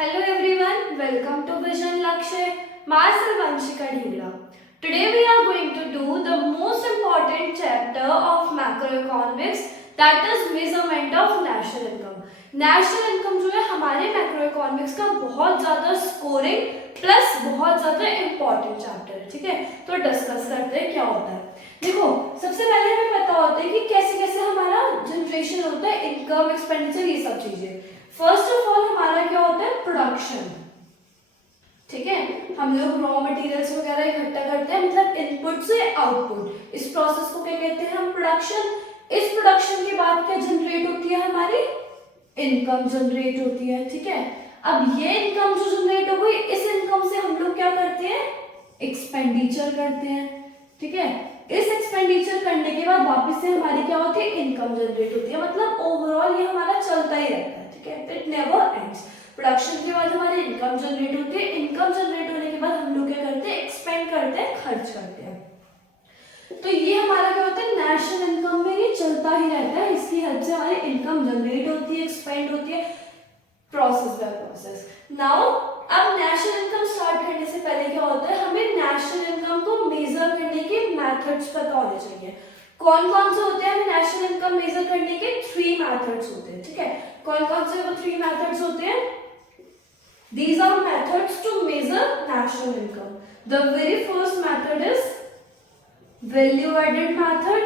Hello everyone, welcome to Vision Lakshay. Myself Vanshika Dhingra. Today we are going to do the most important chapter of macroeconomics, that is measurement of national income. National income जो है हमारे macroeconomics का बहुत ज़्यादा scoring plus बहुत ज़्यादा important chapter है, ठीक है। तो डिस्कस करते हैं क्या होता है। देखो, सबसे पहले हमें पता होता है कि कैसे कैसे हमारा जनरेशन होता है, इनकम, एक्सपेंडिचर, ये सब चीजें। फर्स्ट ऑफ ऑल हमारा क्या होता है, प्रोडक्शन, ठीक है। हम लोग रॉ मटेरियल्स वगैरह इकट्ठा करते हैं, मतलब इनपुट से आउटपुट, इस प्रोसेस को क्या कहते हैं हम, प्रोडक्शन। इस प्रोडक्शन के बाद क्या जनरेट होती है, हमारी इनकम जनरेट होती है, ठीक है। अब ये इनकम जो जनरेट हो गई, इस इनकम से हम लोग क्या करते हैं, एक्सपेंडिचर करते हैं, ठीक है। इस एक्सपेंडिचर करने के बाद वापस से हमारी क्या होती है, इनकम जनरेट होती है। मतलब ओवरऑल ये हमारा चलता ही रहता है, ठीक है, इट नेवर एंड्स। प्रोडक्शन के बाद हमारी इनकम जनरेट होती है, इनकम जनरेट होने के बाद हम लोग क्या करते हैं, एक्सपेंड करते हैं, खर्च करते हैं। तो ये हमारा क्या होता है, नेशनल इनकम में ये चलता ही रहता है। इसकी हेल्प से हमारी इनकम जनरेट होती है, एक्सपेंड होती है, प्रोसेस बाय प्रोसेस। नाउ अब नेशनल इनकम स्टार्ट करने से पहले क्या होता है, हमें नेशनल इनकम को मेजर करने के मेथड्स पता होने चाहिए। कौन कौन से होते हैं, हमें नेशनल इनकम मेजर करने के 3 मेथड्स होते हैं, ठीक है। कौन कौन से वो 3 मेथड्स होते हैं, these are methods to measure national income. The very first method is value added method.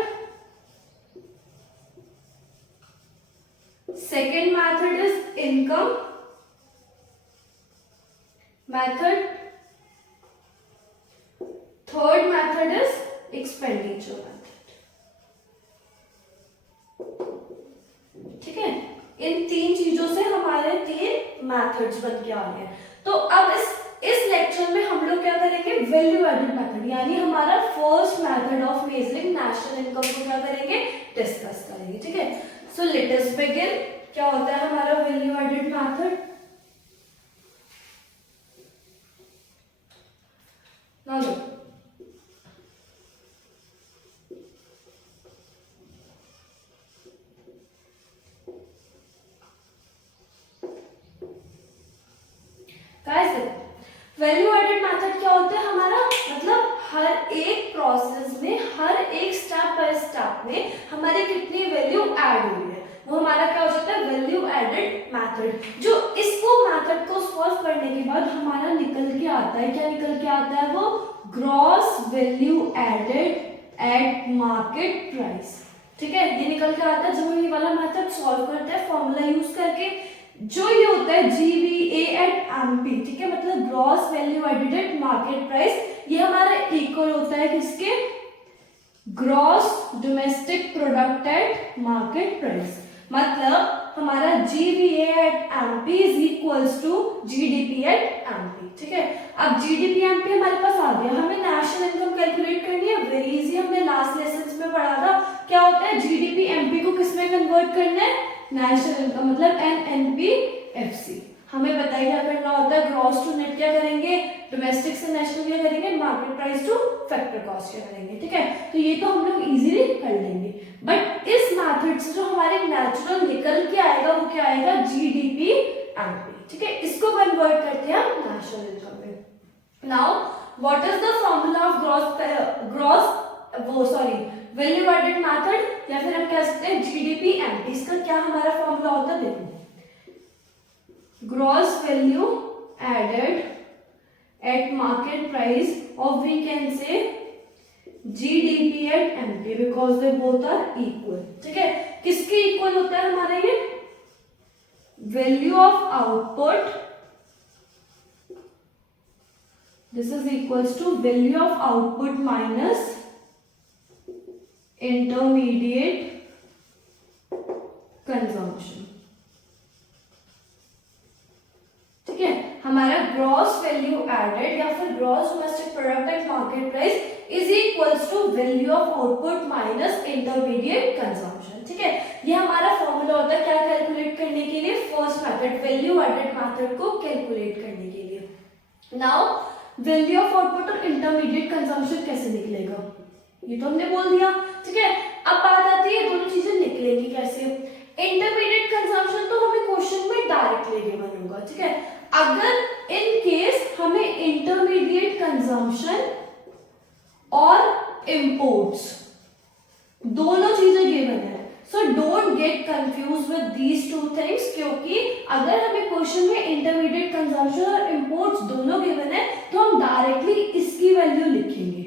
Second method is income method. Third method is expenditure method. ठीक है, इन 3 चीजों से हमारे 3 मेथड्स बन के आ गए। तो अब इस लेक्चर में हम लोग क्या करेंगे, वैल्यू एडेड मेथड, यानी हमारा first method of measuring national income को क्या करेंगे, डिस्कस करेंगे, ठीक है। So let us begin. क्या होता है हमारा value added method. Now look, value added method क्या होता है हमारा, मतलब हर एक प्रोसेस में, हर एक स्टेप बाय स्टेप में हमारी कितनी वैल्यू ऐड हुई है, वो हमारा क्या हो जाता है, वैल्यू एडेड मेथड। जो इसको मेथड को सॉल्व करने के बाद हमारा निकल के आता है, क्या निकल के आता है, वो gross value added at market price, ठीक है। ये निकल के आता है जब हम ये वाला मेथड सॉल्व करते हैं फॉर्मूला यूज करके। जो ये होता है GVA एट MP, ठीक है, मतलब gross value added at market price, ये हमारा इक्वल होता है किसके, gross domestic product at market price. मतलब हमारा GVA at MP is equals to GDP at MP, ठीक है। अब GDP MP हमारे पास आ गया, हमें नेशनल इनकम कैलकुलेट करनी है, वेरी इजी, हमने लास्ट लेसन में पढ़ा था। क्या होता है, GDP MP को किस में कन्वर्ट करना है, नेशनल इनकम, मतलब NNPFC। हमें पता है क्या करना होता है, ग्रॉस टू नेट क्या करेंगे, डोमेस्टिक से नेशनल क्या करेंगे, market price two factor cost क्या करेंगे, ठीक है। तो ये तो हम लोग इजीली कर लेंगे। बट इस मेथड से जो हमारे नेचुरल निकल के आएगा वो क्या आएगा, GDP MP, ठीक है। इसको कन्वर्ट करते हैं हम नेशनल इनकम में। Now what is the formula of value added method, या फिर हम कह सकते हैं GDP MP। इसका क्या हमारा फॉर्मूला होता है, देखो, gross value added at market price of, we can say GDP at MP, because they both are equal, ठीक है। किसके इक्वल होता है हमारा ये, value of output, this is equals to value of output minus intermediate consumption, ठीक है। हमारा ग्रॉस वैल्यू एडेड या फिर gross domestic product at market price is equals to value of output minus intermediate consumption, ठीक है। ये हमारा formula होता है क्या कैलकुलेट करने के लिए, first method value added method को कैलकुलेट करने के लिए। नाउ वैल्यू ऑफ आउटपुट और इंटरमीडिएट कंजम्पशन कैसे निकलेगा, ये तो हमने बोल दिया, ठीक है। अब बात आती है दोनों चीजें निकलेंगी कैसे। इंटरमीडिएट कंजम्पशन तो हमें क्वेश्चन में डायरेक्टली गिवन होगा, ठीक है। अगर इन केस हमें इंटरमीडिएट कंजम्पशन और इंपोर्ट्स दोनों चीजें गिवन है, so don't get confuse with these two things, क्योंकि अगर हमें क्वेश्चन में इंटरमीडिएट कंजम्पशन और इंपोर्ट्स दोनों गिवन है तो हम डायरेक्टली इसकी वैल्यू लिखेंगे,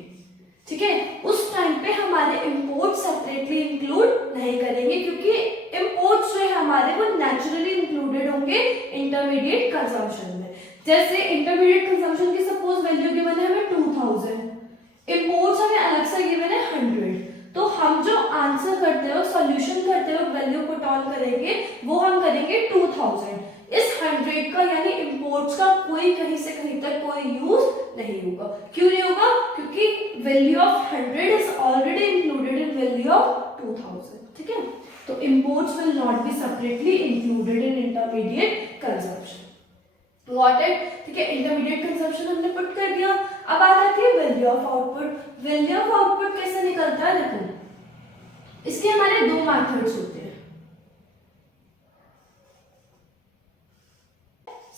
ठीक है। उस टाइम पे हमारे इंपोर्ट सेपरेटली इंक्लूड नहीं करेंगे, क्योंकि इंपोर्ट्स जो है हमारे वो नेचुरली इंक्लूडेड होंगे इंटरमीडिएट कंजम्पशन में। जैसे इंटरमीडिएट कंजम्पशन की सपोज वैल्यू गिवन है हमें 2000, इंपोर्ट्स हमें अलग से गिवन है 100, तो हम जो आंसर करते हो सॉल्यूशन करते हो वैल्यू पुट ऑन करेंगे वो हम करेंगे 2000। इस 100 का यानी इंपोर्ट्स का कोई कहीं से कहीं तक कोई यूज नहीं होगा। क्यों नहीं होगा? क्योंकि value of 100 is already included in value of 2000, ठीक है। तो imports will not B separately included in intermediate consumption. Got it? ठीक है, इंटरमीडिएट कंजम्पशन हमने पुट कर दिया। अब आ जाती है value of output. Value of output कैसे निकलता है? देखो, इसके हमारे दो मेथड्स होते हैं,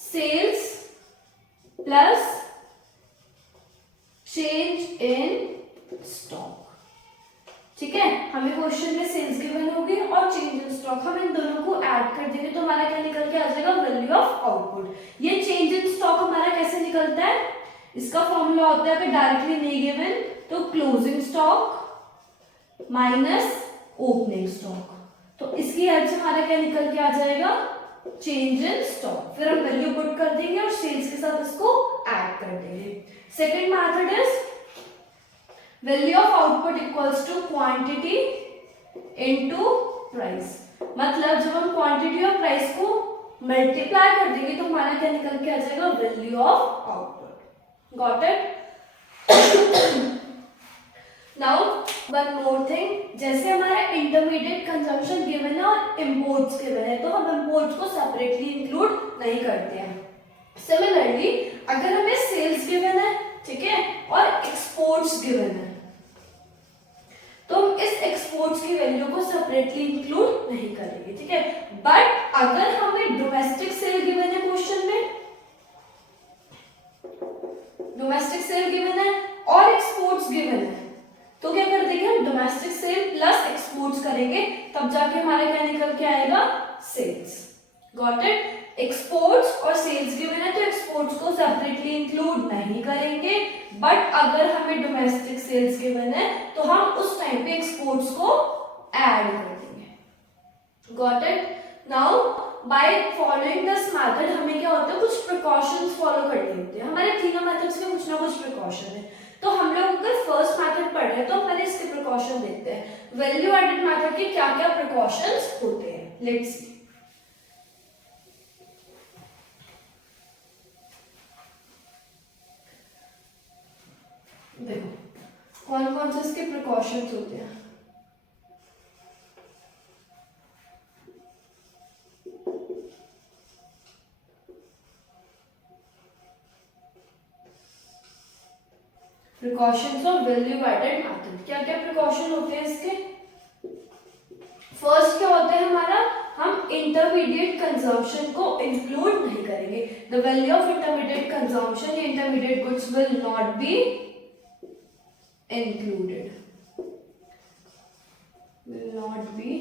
sales plus change in stock, ठीक है। हमें क्वेश्चन में सेल्स गिवन होगी और चेंज इन स्टॉक, हम इन दोनों को ऐड कर देंगे तो हमारा क्या निकल के आ जाएगा? Value of output. ये चेंज इन स्टॉक हमारा कैसे निकलता है? इसका फॉर्मूला होता है, अगर डायरेक्टली नहीं गिवन तो closing stock minus opening stock, तो इसकी हेल्प से हमारा क्या निकल के आ जाएगा? Change in stock. फिर हम वैल्यू पुट कर देंगे और सेल्स के साथ इसको ऐड कर देंगे। Second method is value of output equals to quantity into price. मतलब जब हम क्वांटिटी और प्राइस को मल्टीप्लाई कर देंगे तो हमारा क्या निकल के आ जाएगा? Value of output. Got it? Now one more thing, जैसे हमारा इंटरमीडिएट कंजम्पशन गिवन है और इंपोर्ट्स गिवन है तो हम इंपोर्ट्स को सेपरेटली इंक्लूड नहीं करते हैं। सिमिलरली अगर हमें सेल्स गिवन है, ठीक है, और एक्सपोर्ट्स गिवन है तो हम इस एक्सपोर्ट्स की वैल्यू को सेपरेटली इंक्लूड नहीं करेंगे, ठीक है। बट अगर हमें डोमेस्टिक सेल गिवन है, क्वेश्चन में डोमेस्टिक सेल गिवन है और एक्सपोर्ट्स गिवन है, तो क्या कर देंगे? हम डोमेस्टिक सेल प्लस एक्सपोर्ट्स करेंगे, तब जाके हमारा क्या निकल के आएगा? सेल्स। Got it? एक्सपोर्ट्स और सेल्स गिवन है तो एक्सपोर्ट्स को सेपरेटली इंक्लूड नहीं करेंगे, बट अगर हमें डोमेस्टिक सेल्स गिवन है तो हम उस टाइम पे एक्सपोर्ट्स को ऐड कर देंगे। Got it? Now by following this method हमें क्या होता है? कुछ प्रिकॉशंस फॉलो करने होते हैं। हमारे तीनों मेथड्स में कुछ ना कुछ प्रिकॉशन है, तो हम लोग अगर फर्स्ट मेथड पढ़ रहे हैं तो पहले इसके प्रिकॉशन देखते हैं, वैल्यू एडेड मेथड के क्या क्या प्रिकॉशंस होते हैं। Let's see. देखो कौन कौन से इसके प्रिकॉशंस होते हैं। Precautions of value added method, क्या क्या प्रिकॉशन होते हैं इसके? फर्स्ट क्या होता है हमारा? हम इंटरमीडिएट कंजम्पशन को इंक्लूड नहीं करेंगे। The value of intermediate consumption, intermediate goods will not be included, will not be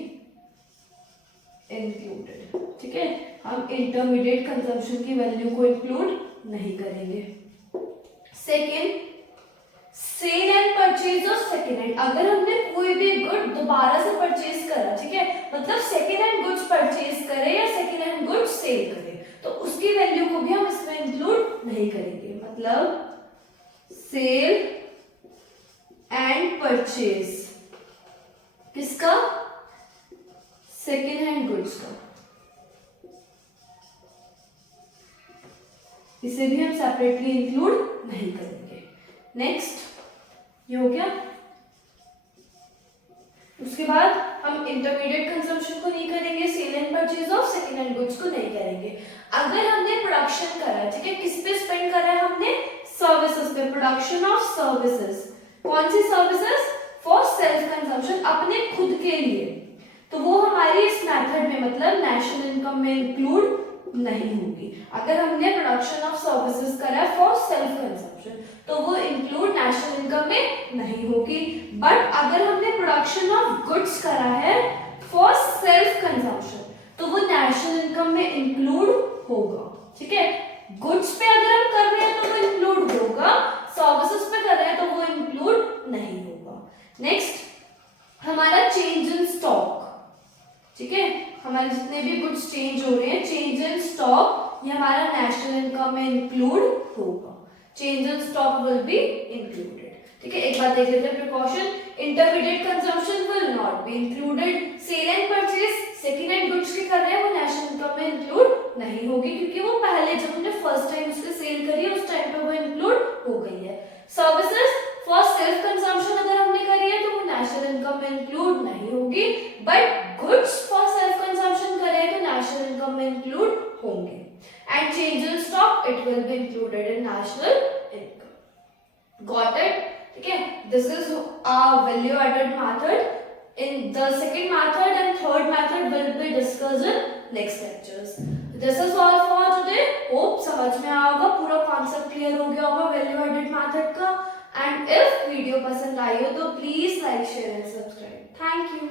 included, ठीक है। हम इंटरमीडिएट कंजम्पशन की वैल्यू को इंक्लूड नहीं करेंगे। Second, sale and purchase of second hand, अगर हमने कोई भी गुड दोबारा से परचेज करा, ठीक है, मतलब सेकेंड हैंड गुड्स परचेज करे या सेकेंड हैंड गुड्स सेल करे, तो उसकी वैल्यू को भी हम इसमें इंक्लूड नहीं करेंगे। मतलब सेल एंड परचेज किसका? सेकेंड हैंड गुड्स का, इसे भी हम सेपरेटली इंक्लूड नहीं करेंगे। नेक्स्ट, ये हो गया। उसके बाद हम इंटरमीडिएट कंजम्पशन को नहीं करेंगे, sale and purchase of second hand goods को नहीं करेंगे। अगर हमने प्रोडक्शन करा है, ठीक है, किस पे स्पेंड करा है हमने? सर्विसेज पे, प्रोडक्शन ऑफ सर्विसेज। कौन सी सर्विसेज? फॉर सेल्फ कंजम्पशन, अपने खुद के लिए, तो वो हमारी इस मेथड में मतलब नेशनल इनकम में इंक्लूड नहीं होगी। अगर हमने प्रोडक्शन ऑफ सर्विसेज करा है फॉर सेल्फ कंजम्पशन तो वो इंक्लूड नेशनल इनकम में नहीं होगी, बट अगर हमने प्रोडक्शन ऑफ गुड्स करा है फॉर सेल्फ कंजम्पशन तो वो नेशनल इनकम में इंक्लूड होगा। ठीक है, गुड्स पे अगर हम कर रहे हैं तो वो इंक्लूड होगा, सर्विसेज पे कर रहे हैं तो वो इंक्लूड नहीं होगा। नेक्स्ट हमारा चेंज इन स्टॉक। ठीक है, हमारे जितने भी गुड्स चेंज हो रहे हैं, चेंज इन स्टॉक ये हमारा नेशनल इनकम में इंक्लूड होगा। Change in stock will be included. ठीक है, एक बात देख लेते हैं precaution, intermediate consumption will not be included. Sale and purchase second hand goods की कर रहे हैं वो नेशनल इनकम में इंक्लूड नहीं होगी, क्योंकि वो पहले जब हमने फर्स्ट टाइम उसकी सेल करी है उस टाइम पे वो इंक्लूड हो गई है। सर्विसेज फॉर सेल्फ कंजम्पशन अगर हमने करी है तो वो नेशनल इनकम में इंक्लूड नहीं होगी, but goods for self consumption करे तो नेशनल इनकम में इंक्लूड होंगे। And change in stock it will be included in national income. Got it? ठीक है, this is our value added method. In the second method and third method will be discussed in next lectures. This is all for today. Hope समझ में आया होगा, पूरा concept clear हो गया होगा वैल्यू एडेड मेथड का। एंड इफ वीडियो पसंद आई हो तो please like share and subscribe. Thank you.